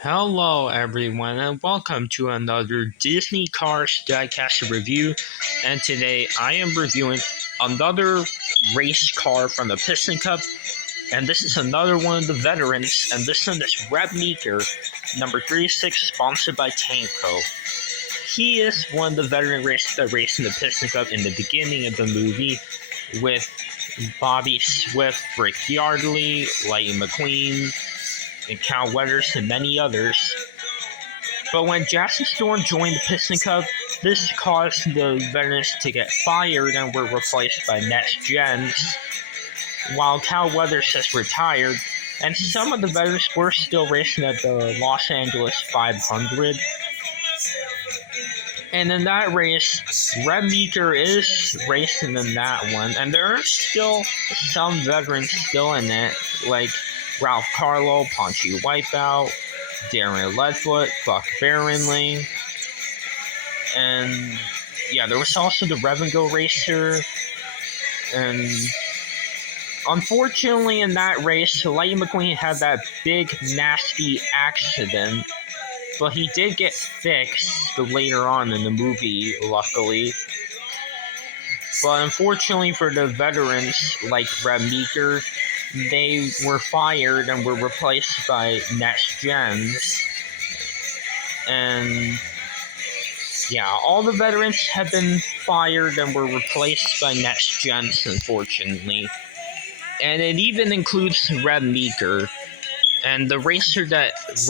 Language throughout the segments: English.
Hello, everyone, and welcome to another Disney Cars diecast review. And today I am reviewing another race car from the Piston Cup, and this is another one of the veterans. And this one is Red Meeker, number 36, sponsored by Tanko. He is one of the veteran racers that raced in the Piston Cup in the beginning of the movie with Bobby Swift, Rick Yardley, Lightning McQueen, and Cal Weathers, and many others. But when Jackson Storm joined the Piston Cup, this caused the veterans to get fired and were replaced by Next Gens, while Cal Weathers has retired, and some of the veterans were still racing at the Los Angeles 500. And in that race, Red Meeker is racing in that one, and there are still some veterans still in it, like Ralph Carlo, Paunchy Wipeout, Darren Ledfoot, Buck Barronling, and yeah, there was also the Rev and Go racer, and unfortunately in that race, Lightning McQueen had that big nasty accident, but he did get fixed later on in the movie, luckily. But unfortunately for the veterans like Red Meeker, they were fired and were replaced by Next Gens. And yeah, all the veterans have been fired and were replaced by Next Gens, unfortunately. And it even includes Red Meeker. And the racer that the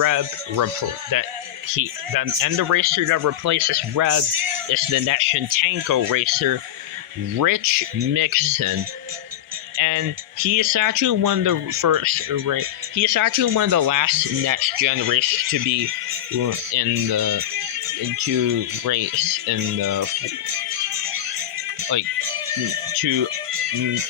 racer that replaces Reb is the Next Gen Tanko racer, Rich Mixon. And he is actually one of the first. He is actually one of the last Next Gen racers to be to race in the to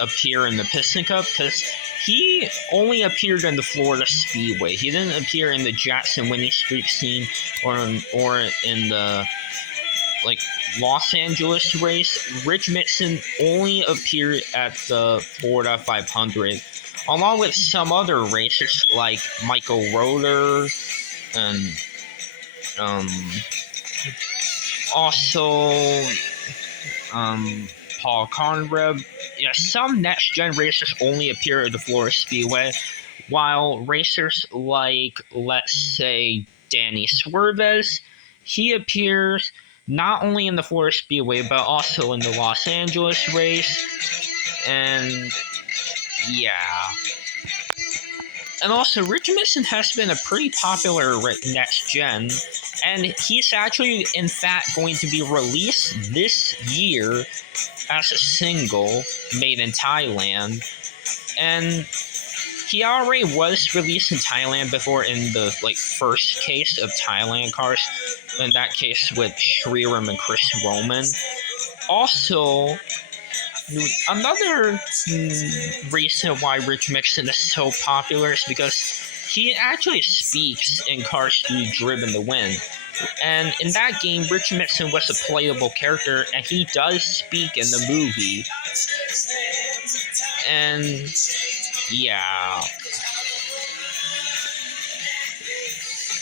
appear in the Piston Cup, because he only appeared in the Florida Speedway. He didn't appear in the Jackson Winning Streak scene or in the Los Angeles race. Rich Mixon only appeared at the Florida 500, along with some other racers like Michael Roeder and also Paul Conrad. Yeah, some Next Gen racers only appear at the Florida Speedway, while racers like, let's say, Danny Swerves, he appears not only in the Florida Speedway, but also in the Los Angeles race. And yeah. And also, Rich Mixon has been a pretty popular Next Gen, and he's actually, in fact, going to be released this year as a single made in Thailand. And he already was released in Thailand before in the first case of Thailand cars, in that case with Shriram and Chris Roman. Also, another reason why Rich Mixon is so popular is because he actually speaks in Cars 3 Driven to Win. And in that game, Rich Mixon was a playable character, and he does speak in the movie. And yeah.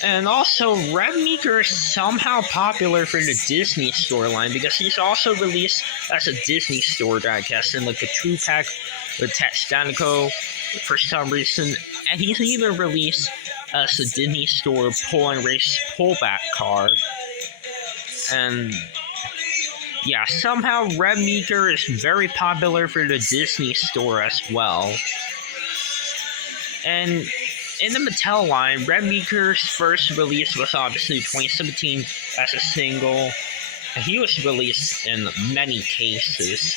And also, Red Meeker is somehow popular for the Disney storyline because he's also released as a Disney store diecast in a 2-pack with Tex Danico for some reason. And he's even released as a Disney store pull and race pullback car. And yeah, somehow Red Meeker is very popular for the Disney store as well. And in the Mattel line, Red Meeker's first release was obviously 2017 as a single. He was released in many cases.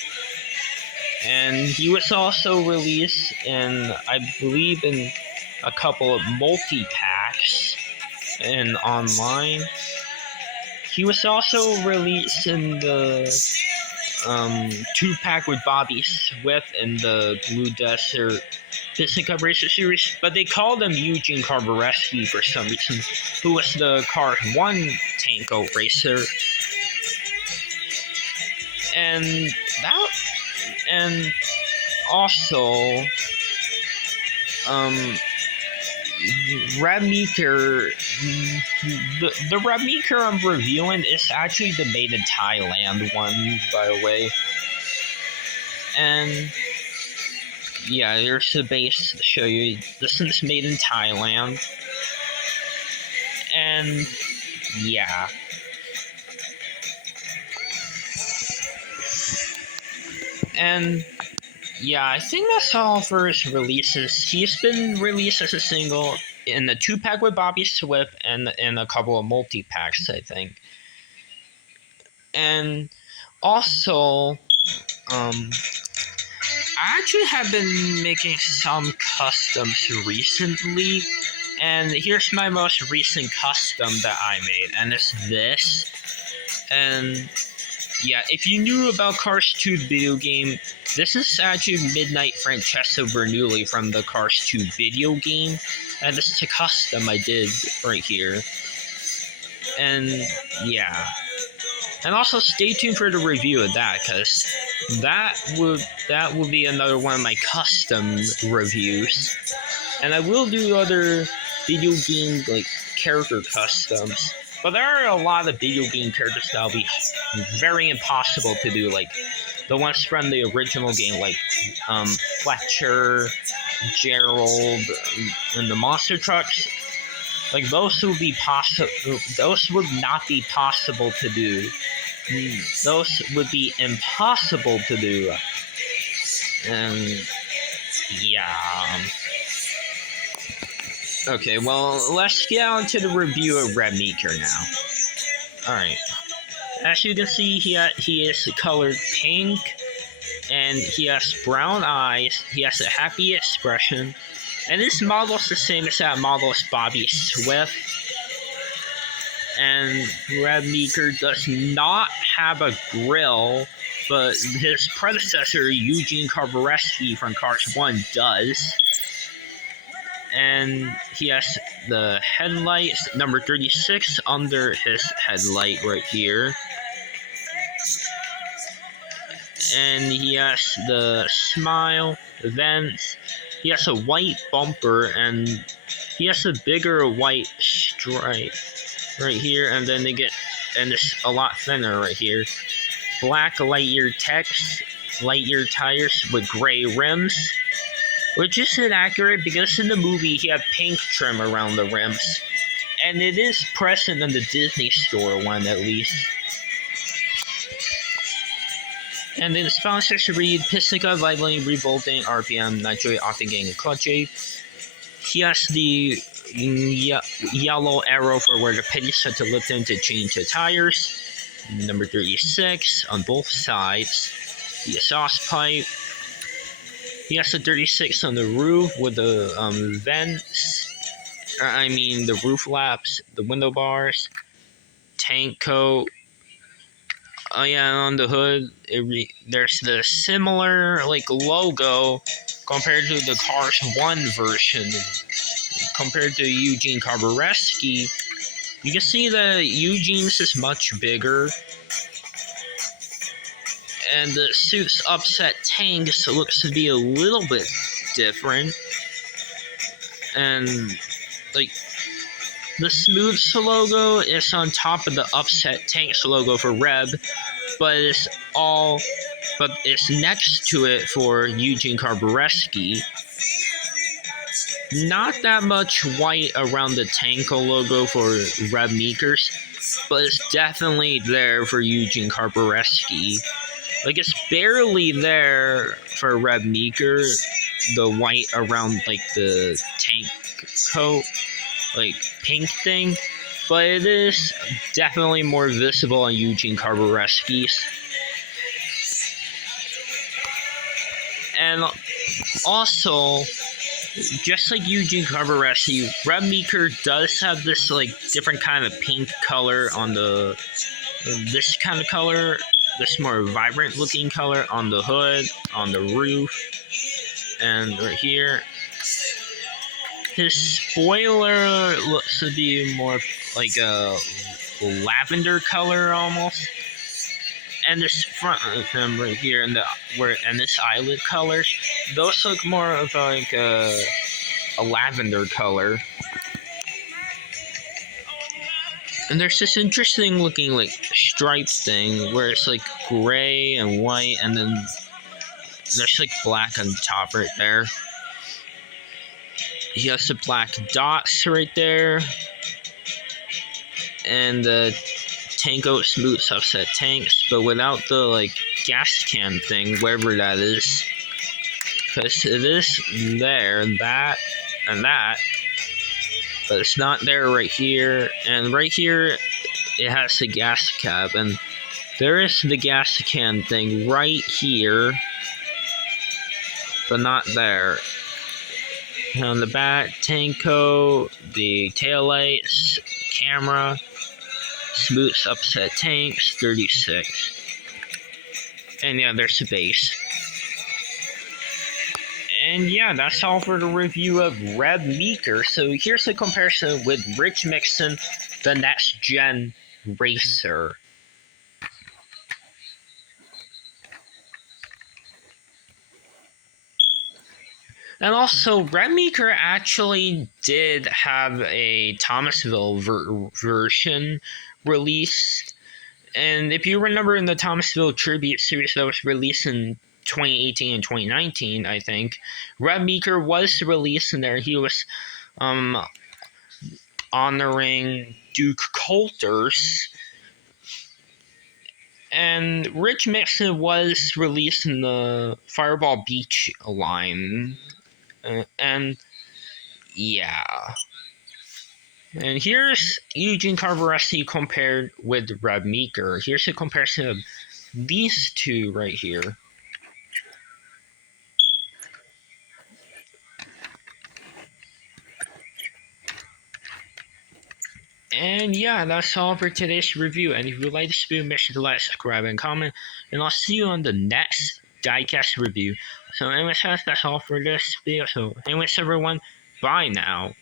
And he was also released in, I believe, in a couple of multi-packs and online. He was also released in the 2-pack with Bobby Swift in the Blue Desert Piston Cup Racer Series, but they called him Eugene Carbureski for some reason, who was the Cars 1 Tanko racer. And also, Red Meeker, the Red Meeker I'm reviewing is actually the made in Thailand one, by the way. And yeah, here's the base to show you. This is made in Thailand. And yeah. And yeah, I think that's all for his releases. He's been released as a single in the 2-pack with Bobby Swift and in a couple of multi-packs, I think. And also, I actually have been making some customs recently, and here's my most recent custom that I made, and it's this. And yeah, if you knew about Cars 2 video game, this is actually Midnight Francesco Bernoulli from the Cars 2 video game, and this is a custom I did right here. And yeah. And also stay tuned for the review of that, because that will be another one of my custom reviews. And I will do other video game like character customs. But there are a lot of video game characters that'll be very impossible to do, like the ones from the original game, like Fletcher, Gerald, and the monster trucks. Like those would be Those would not be possible to do. Those would be impossible to do. And yeah. Okay, well, let's get on to the review of Red Meeker now. Alright. As you can see, he is colored pink, and he has brown eyes. He has a happy expression. And this model is the same as that model as Bobby Swift. And Red Meeker does not have a grill, but his predecessor, Eugene Karbareski from Cars 1, does. And he has the headlights, number 36, under his headlight right here. And he has the smile, the vents. He has a white bumper, and he has a bigger white stripe right here, and then it's a lot thinner right here. Black Lightyear text, Lightyear tires with gray rims, which isn't accurate because in the movie he had pink trim around the rims, and it is present in the Disney Store one at least. And then the sponsors read Pistica, Violently Revolting, RPM, Nitro, Octane, and Clutch. He has the yellow arrow for where the pit is set to lift in to change the tires. Number 36 on both sides. The exhaust pipe. He has the 36 on the roof with the vents. The roof laps, the window bars, tank coat. Oh yeah, on the hood, there's the similar logo compared to the Cars 1 version. Compared to Eugene Karbareski, you can see that Eugene's is much bigger. And the suit's upset tanks looks to be a little bit different. And the Smooths logo is on top of the upset tanks logo for Reb, but it's next to it for Eugene Karbareski. Not that much white around the Tanko logo for Red Meekers, but it's definitely there for Eugene Karbareski. It's barely there for Red Meeker, the white around the tank coat, pink thing, but it is definitely more visible on Eugene Karbareski's. And also, just like Eugene Karbareski, Red Meeker does have this different kind of pink color on this kind of color, this more vibrant looking color on the hood, on the roof, and right here. His spoiler looks to be more like a lavender color almost. And this front of him right here and this eyelid colors, those look more of a a lavender color. And there's this interesting looking like stripes thing where it's like gray and white, and then there's like black on top right there. He has the black dots right there, and the Tanko smooth subset tanks, but without the like gas can thing, wherever that is. Because it is there, that, and that, but it's not there right here. And right here, it has the gas cap, and there is the gas can thing right here, but not there. And on the back, Tanko, the taillights, camera, smooth subset tanks, 36. And yeah, there's the base. And yeah, that's all for the review of Red Meeker. So here's a comparison with Rich Mixon, the next gen racer. And also, Red Meeker actually did have a Thomasville version released. And if you remember in the Thomasville Tribute series that was released in 2018 and 2019, I think, Red Meeker was released in there. He was honoring Duke Coulters. And Rich Mixon was released in the Fireball Beach line. And yeah. And here's Eugene Carveresi compared with Red Meeker. Here's a comparison of these two right here. And yeah, that's all for today's review. And if you like this video, make sure to like, subscribe, and comment. And I'll see you on the next diecast review. So anyways, that's all for this video. So anyways, everyone, bye now.